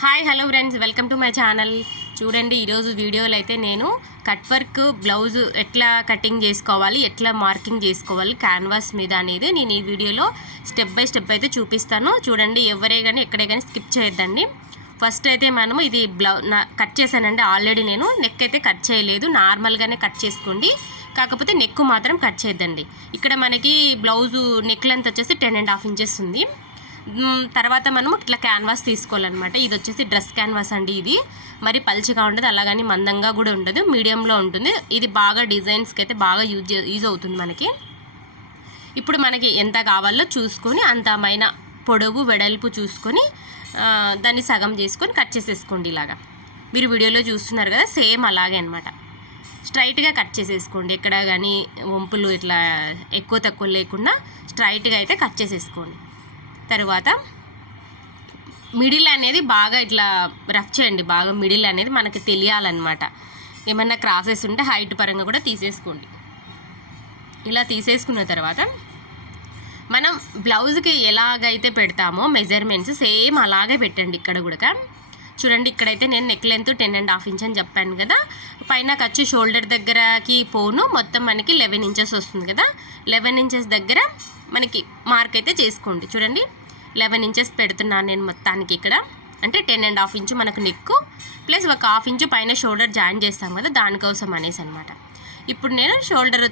Hi hello friends, welcome to my channel. చూడండి, ఈరోజు వీడియోలో అయితే నేను కట్ వర్క్ బ్లౌజ్ ఎట్లా కటింగ్ చేసుకోవాలి, ఎట్లా మార్కింగ్ చేసుకోవాలి క్యాన్వాస్ మీద అనేది నేను ఈ వీడియోలో స్టెప్ బై స్టెప్ అయితే చూపిస్తాను. చూడండి, ఎవరే కానీ ఎక్కడే కానీ స్కిప్ చేయొద్దండి. ఫస్ట్ అయితే మనము ఇది కట్ చేశానండి. ఆల్రెడీ నేను నెక్ అయితే కట్ చేయలేదు, నార్మల్గానే కట్ చేసుకోండి. కాకపోతే నెక్ మాత్రం కట్ చేయొద్దండి. ఇక్కడ మనకి బ్లౌజు నెక్ లెంత్ వచ్చేసి 10.5 ఇంచెస్ ఉంది. తర్వాత మనము ఇట్లా క్యాన్వాస్ తీసుకోవాలన్నమాట. ఇది వచ్చేసి డ్రెస్ క్యాన్వాస్ అండి. ఇది మరి పల్చగా ఉండదు, అలాగని మందంగా కూడా ఉండదు, మీడియంలో ఉంటుంది. ఇది బాగా డిజైన్స్కి అయితే బాగా యూజ్ అవుతుంది మనకి. ఇప్పుడు మనకి ఎంత కావాలో చూసుకొని అంతమైన పొడవు వెడల్పు చూసుకొని దాన్ని సగం చేసుకొని కట్ చేసేసుకోండి. ఇలాగా మీరు వీడియోలో చూస్తున్నారు కదా, సేమ్ అలాగే అనమాట. స్ట్రైట్గా కట్ చేసేసుకోండి. ఎక్కడ కానీ వంపులు ఇట్లా ఎక్కువ తక్కువ లేకుండా స్ట్రైట్గా అయితే కట్ చేసేసుకోండి. తర్వాత మిడిల్ అనేది బాగా ఇట్లా రఫ్ చేయండి. బాగా మిడిల్ అనేది మనకి తెలియాలన్నమాట. ఏమన్నా క్రాసెస్ ఉంటే హైట్ పరంగా కూడా తీసేసుకోండి. ఇలా తీసేసుకున్న తర్వాత మనం బ్లౌజ్కి ఎలాగైతే పెడతామో మెజర్మెంట్స్ సేమ్ అలాగే పెట్టండి. ఇక్కడ కూడా చూడండి, ఇక్కడైతే నేను నెక్ లెంత్ 10.5 ఇంచ్ అని చెప్పాను కదా. పైన ఖర్చు షోల్డర్ దగ్గరకి పోను మొత్తం మనకి 11 ఇంచెస్ వస్తుంది కదా. 11 ఇంచెస్ దగ్గర మనకి మార్క్ అయితే చేసుకోండి. చూడండి, 11 ఇంచెస్ పెడుతున్నాను నేను మొత్తానికి. ఇక్కడ అంటే 10.5 ఇంచు మనకు నెక్ ప్లస్ ఒక 1/2 ఇంచు పైన షోల్డర్ జాయిన్ చేస్తాం కదా, దానికోసం అనేసి అనమాట. ఇప్పుడు నేను షోల్డర్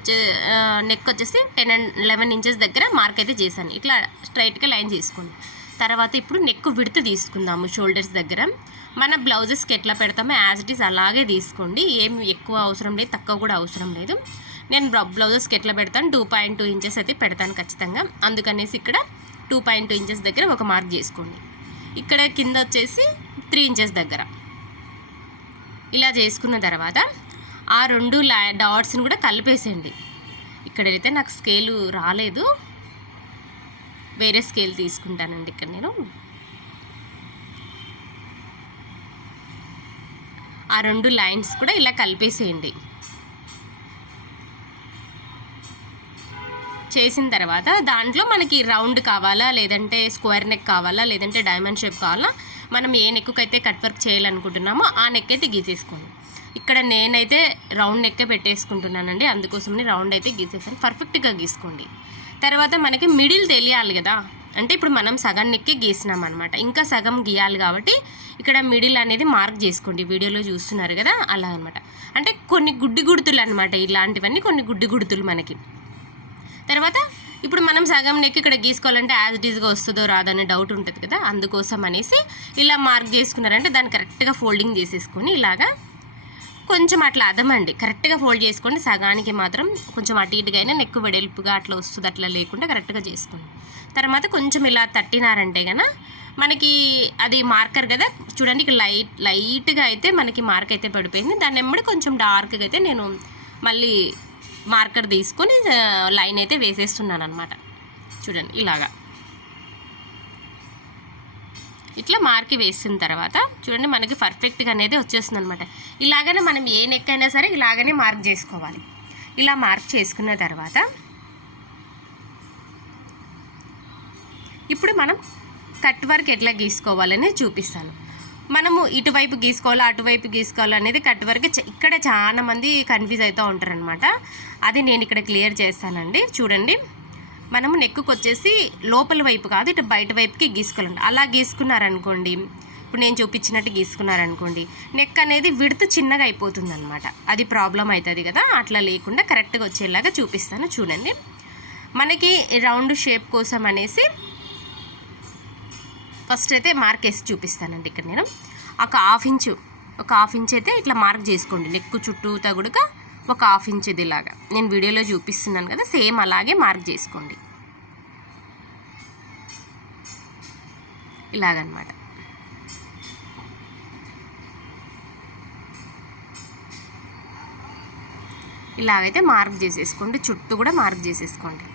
నెక్ వచ్చేసి 11 ఇంచెస్ దగ్గర మార్క్ అయితే చేశాను. ఇట్లా స్ట్రైట్గా లైన్ చేసుకోండి. తర్వాత ఇప్పుడు నెక్ విడ్త్ తీసుకుందాము. షోల్డర్స్ దగ్గర మన బ్లౌజెస్కి ఎట్లా పెడతామో యాజ్ ఇట్ ఈస్ అలాగే తీసుకోండి. ఏమి ఎక్కువ అవసరం లేదు, తక్కువ కూడా అవసరం లేదు. నేను బ్లౌజెస్కి ఎట్లా పెడతాను 2.2 ఇంచెస్ అయితే పెడతాను ఖచ్చితంగా. అందుకనేసి ఇక్కడ 2.2 ఇంచెస్ దగ్గర ఒక మార్క్ చేసుకోండి. ఇక్కడ కింద వచ్చేసి 3 ఇంచెస్ దగ్గర ఇలా చేసుకున్న తర్వాత ఆ 2 డాట్స్ని కూడా కలిపేసేయండి. ఇక్కడైతే నాకు స్కేలు రాలేదు, వేరే స్కేల్ తీసుకుంటానండి. ఇక్కడ నేను ఆ 2 లైన్స్ కూడా ఇలా కలిపేసేయండి. చేసిన తర్వాత దాంట్లో మనకి రౌండ్ కావాలా, లేదంటే స్క్వేర్ నెక్ కావాలా, లేదంటే డైమండ్ షేప్ కావాలా, మనం ఏ నెక్కు అయితే కట్ వర్క్ చేయాలనుకుంటున్నామో ఆ నెక్ అయితే గీసేసుకోండి. ఇక్కడ నేనైతే రౌండ్ నెక్కే పెట్టేసుకుంటున్నానండి, అందుకోసమని రౌండ్ అయితే గీసేసాను. పర్ఫెక్ట్గా గీసుకోండి. తర్వాత మనకి మిడిల్ తెలియాలి కదా, అంటే ఇప్పుడు మనం సగం నెక్కే గీసినాం అనమాట, ఇంకా సగం గీయాలి కాబట్టి ఇక్కడ మిడిల్ అనేది మార్క్ చేసుకోండి. వీడియోలో చూస్తున్నారు కదా, అలా అనమాట. అంటే కొన్ని గుడ్డి గుర్తులు అనమాట, ఇలాంటివన్నీ కొన్ని గుడ్డి గుర్తులు మనకి. తర్వాత ఇప్పుడు మనం సగం నెక్ ఇక్కడ గీసుకోవాలంటే యాజ్ ఇట్ ఈజ్గా వస్తుందో రాదనే డౌట్ ఉంటుంది కదా, అందుకోసం అనేసి ఇలా మార్క్ చేసుకున్నారంటే దాన్ని కరెక్ట్గా ఫోల్డింగ్ చేసేసుకొని ఇలాగా కొంచెం అట్లా అదమండి, కరెక్ట్గా ఫోల్డ్ చేసుకోండి. సగానికి మాత్రం కొంచెం అటు ఇటుగా అయినా నెక్ వెడల్పుగా అట్లా వస్తుంది, అట్లా లేకుండా కరెక్ట్గా చేసుకోండి. తర్వాత కొంచెం ఇలా తట్టినారంటే కనుక మనకి అది మార్కర్ కదా. చూడండి, ఇక్కడ లైట్గా అయితే మనకి మార్క్ అయితే పడిపోయింది. దాన్ని ఎమ్మడి కొంచెం డార్క్గా అయితే నేను మళ్ళీ మార్కర్ తీసుకొని లైన్ అయితే వేసేస్తున్నాను అనమాట. చూడండి, ఇలాగా ఇట్లా మార్కి వేసిన తర్వాత చూడండి మనకి పర్ఫెక్ట్గా అనేది వచ్చేస్తుంది అనమాట. ఇలాగనే మనం ఏ నెక్ అయినా సరే ఇలాగనే మార్క్ చేసుకోవాలి. ఇలా మార్క్ చేసుకున్న తర్వాత ఇప్పుడు మనం కట్ వర్క్ ఎట్లా గీసుకోవాలని చూపిస్తాను. మనము ఇటువైపు గీసుకోవాలా అటువైపు గీసుకోవాలా అనేది కట్ వర్క్ ఇక్కడ చాలా మంది కన్ఫ్యూజ్ అవుతూ ఉంటారనమాట. అది నేను ఇక్కడ క్లియర్ చేస్తానండి. చూడండి, మనము నెక్కు వచ్చేసి లోపల వైపు కాదు, ఇటు బయట వైపుకి గీసుకోవాలండి. అలా గీసుకున్నారనుకోండి, ఇప్పుడు నేను చూపించినట్టు గీసుకున్నారనుకోండి, నెక్ అనేది విడ్త్ చిన్నగా అయిపోతుంది అనమాట. అది ప్రాబ్లం అవుతుంది కదా. అట్లా లేకుండా కరెక్ట్గా వచ్చేలాగా చూపిస్తాను. చూడండి, మనకి రౌండ్ షేప్ కోసం అనేసి ఫస్ట్ అయితే మార్క్ వేసి చూపిస్తానండి. ఇక్కడ నేను ఒక హాఫ్ ఇంచ్ అయితే ఇట్లా మార్క్ చేసుకోండి. నెక్కు చుట్టూ తగుడుగా ఒక 1/2 ఇంచ్ ఇది ఇలాగా నేను వీడియోలో చూపిస్తున్నాను కదా, సేమ్ అలాగే మార్క్ చేసుకోండి. ఇలాగనమాట. ఇలాగైతే మార్క్ చేసేసుకోండి, చుట్టూ కూడా మార్క్ చేసేసుకోండి.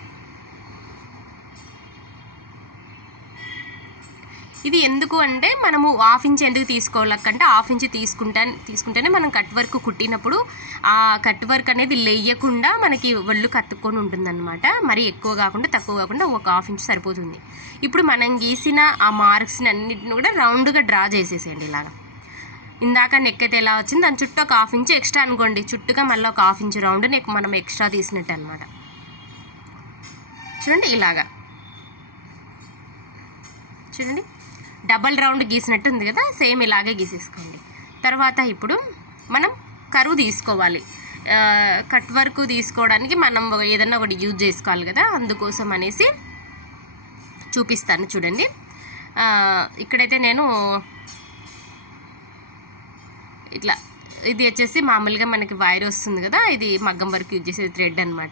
ఇది ఎందుకు అంటే మనము 1/2 ఇంచ్ ఎందుకు తీసుకోవాలంటే 1/2 ఇంచ్ తీసుకుంటేనే మనం కట్ వర్క్ కుట్టినప్పుడు ఆ కట్ వర్క్ అనేది లేయకుండా మనకి ఒళ్ళు కత్తుకొని ఉంటుందన్నమాట. మరి ఎక్కువ కాకుండా తక్కువ కాకుండా ఒక 1/2 ఇంచ్ సరిపోతుంది. ఇప్పుడు మనం గీసిన ఆ మార్క్స్ని అన్నిటిని కూడా రౌండ్గా డ్రా చేసేసేయండి. ఇలాగా ఇందాక నెక్ అయితే ఎలా వచ్చింది దాని చుట్టూ ఒక 1/2 ఇంచ్ ఎక్స్ట్రా అనుకోండి, చుట్టుగా మళ్ళీ ఒక 1/2 ఇంచ్ రౌండ్ నెక్ మనం ఎక్స్ట్రా తీసినట్టు అనమాట. చూడండి ఇలాగా చూడండి డబల్ రౌండ్ గీసినట్టు ఉంది కదా, సేమ్ ఇలాగే గీసేసుకోండి. తర్వాత ఇప్పుడు మనం కరువు తీసుకోవాలి. కట్ వర్క్ తీసుకోవడానికి మనం ఏదన్నా ఒకటి యూజ్ చేసుకోవాలి కదా, అందుకోసం అనేసి చూపిస్తాను చూడండి. ఇక్కడైతే నేను ఇట్లా ఇది వచ్చేసి మామూలుగా మనకి వైర్ వస్తుంది కదా, ఇది మగ్గం వరకు యూజ్ చేసే థ్రెడ్ అనమాట.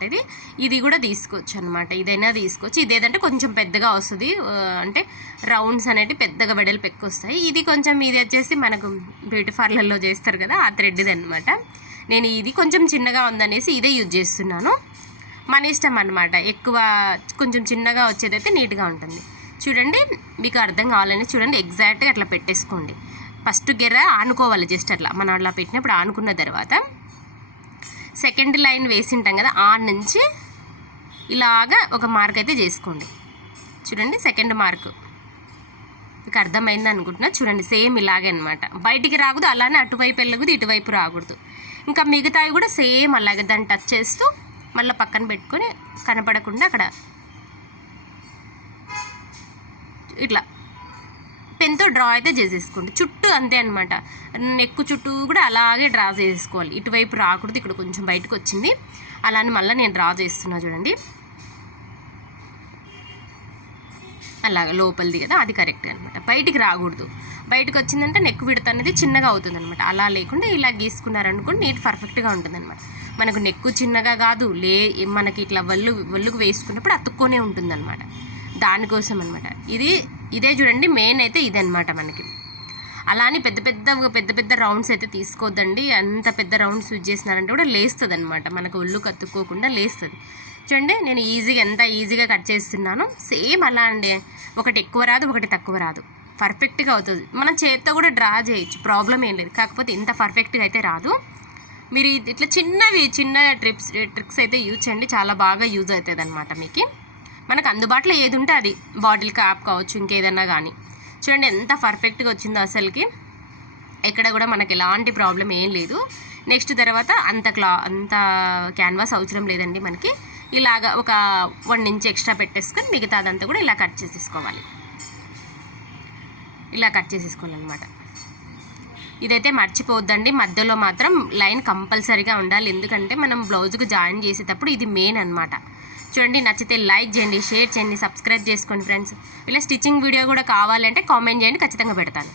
ఇది కూడా తీసుకోవచ్చు అనమాట, ఇదైనా తీసుకోవచ్చు. ఇదేదంటే కొంచెం పెద్దగా వస్తుంది, అంటే రౌండ్స్ అనేవి పెద్దగా వెడల్పు ఎక్కువ వస్తాయి. ఇది కొంచెం ఇది వచ్చేసి మనకు బ్యూటీ పార్లర్లో చేస్తారు కదా, ఆ థ్రెడ్ది అనమాట. నేను ఇది కొంచెం చిన్నగా ఉందనేసి ఇదే యూజ్ చేస్తున్నాను. మన ఇష్టం అనమాట, ఎక్కువ కొంచెం చిన్నగా వచ్చేదైతే నీట్గా ఉంటుంది. చూడండి మీకు అర్థం కావాలని చూడండి, ఎగ్జాక్ట్గా అట్లా పెట్టేసుకోండి. ఫస్ట్ గెర్ర ఆనుకోవాలి, జస్ట్ అట్లా మనం అట్లా పెట్టినప్పుడు ఆనుకున్న తర్వాత సెకండ్ లైన్ వేసి ఉంటాం కదా, ఆ నుంచి ఇలాగా ఒక మార్క్ అయితే చేసుకోండి. చూడండి సెకండ్ మార్క్ మీకు అర్థమైంది అనుకుంటున్నా. చూడండి సేమ్ ఇలాగే అనమాట, బయటికి రాకూడదు, అలానే అటువైపు వెళ్ళకూడదు, ఇటువైపు రాకూడదు. ఇంకా మిగతావి కూడా సేమ్ అలాగే దాన్ని టచ్ చేస్తూ మళ్ళీ పక్కన పెట్టుకొని కనపడకుండా అక్కడ ఇట్లా పెన్తో డ్రా అయితే చేసేసుకోండి. చుట్టూ అంతే అనమాట, నెక్కు చుట్టూ కూడా అలాగే డ్రా చేసుకోవాలి. ఇటువైపు రాకూడదు, ఇక్కడ కొంచెం బయటకు వచ్చింది, అలానే మళ్ళీ నేను డ్రా చేస్తున్నా చూడండి. అలాగ లోపలిది కదా, అది కరెక్ట్ అనమాట, బయటికి రాకూడదు. బయటకు వచ్చిందంటే నెక్ విడత అనేది చిన్నగా అవుతుంది అనమాట. అలా లేకుండా ఇలా గీసుకున్నారనుకోండి నీట్ పర్ఫెక్ట్గా ఉంటుంది అనమాట. మనకు నెక్కు చిన్నగా కాదు, మనకి ఇట్లా వల్లుకు వేసుకున్నప్పుడు అతుక్కొనే ఉంటుంది అనమాట, దానికోసం అనమాట. ఇదే చూడండి మెయిన్ అయితే ఇదనమాట మనకి. అలానే పెద్ద పెద్ద రౌండ్స్ అయితే తీసుకోవద్దండి. అంత పెద్ద రౌండ్స్ యూజ్ చేసినారంటే కూడా లేస్తుంది అనమాట, మనకు ఒళ్ళు కత్తుక్కోకుండా లేస్తుంది. చూడండి నేను ఎంత ఈజీగా కట్ చేస్తున్నాను. సేమ్ అలా అండి, ఒకటి ఎక్కువ రాదు, ఒకటి తక్కువ రాదు, పర్ఫెక్ట్గా అవుతుంది. మనం చేత్తో కూడా డ్రా చేయొచ్చు, ప్రాబ్లం ఏం లేదు. కాకపోతే ఇంత పర్ఫెక్ట్గా అయితే రాదు. మీరు ఇట్లా చిన్న ట్రిక్స్ అయితే యూజ్ చేయండి, చాలా బాగా యూజ్ అవుతుంది అనమాట మీకు. మనకు అందుబాటులో ఏది ఉంటే అది, బాటిల్ క్యాప్ కావచ్చు, ఇంకేదన్నా కానీ. చూడండి ఎంత పర్ఫెక్ట్గా వచ్చిందో, అసలుకి ఎక్కడ కూడా మనకి ఎలాంటి ప్రాబ్లం ఏం లేదు. నెక్స్ట్ తర్వాత అంత క్యాన్వాస్ అవసరం లేదండి మనకి. ఇలాగా ఒక 1 ఇంచ్ ఎక్స్ట్రా పెట్టేసుకొని మిగతా అదంతా కూడా ఇలా కట్ చేసేసుకోవాలి. ఇలా కట్ చేసేసుకోవాలన్నమాట. ఇదైతే మర్చిపోవద్దండి, మధ్యలో మాత్రం లైన్ కంపల్సరీగా ఉండాలి, ఎందుకంటే మనం బ్లౌజ్కి జాయిన్ చేసేటప్పుడు ఇది మెయిన్ అనమాట. చూడండి నచ్చితే లైక్ చేయండి, షేర్ చేయండి, సబ్స్క్రైబ్ చేసుకోండి ఫ్రెండ్స్. ఇలా స్టిచ్చింగ్ వీడియో కూడా కావాలంటే కామెంట్ చేయండి, ఖచ్చితంగా పెడతాను.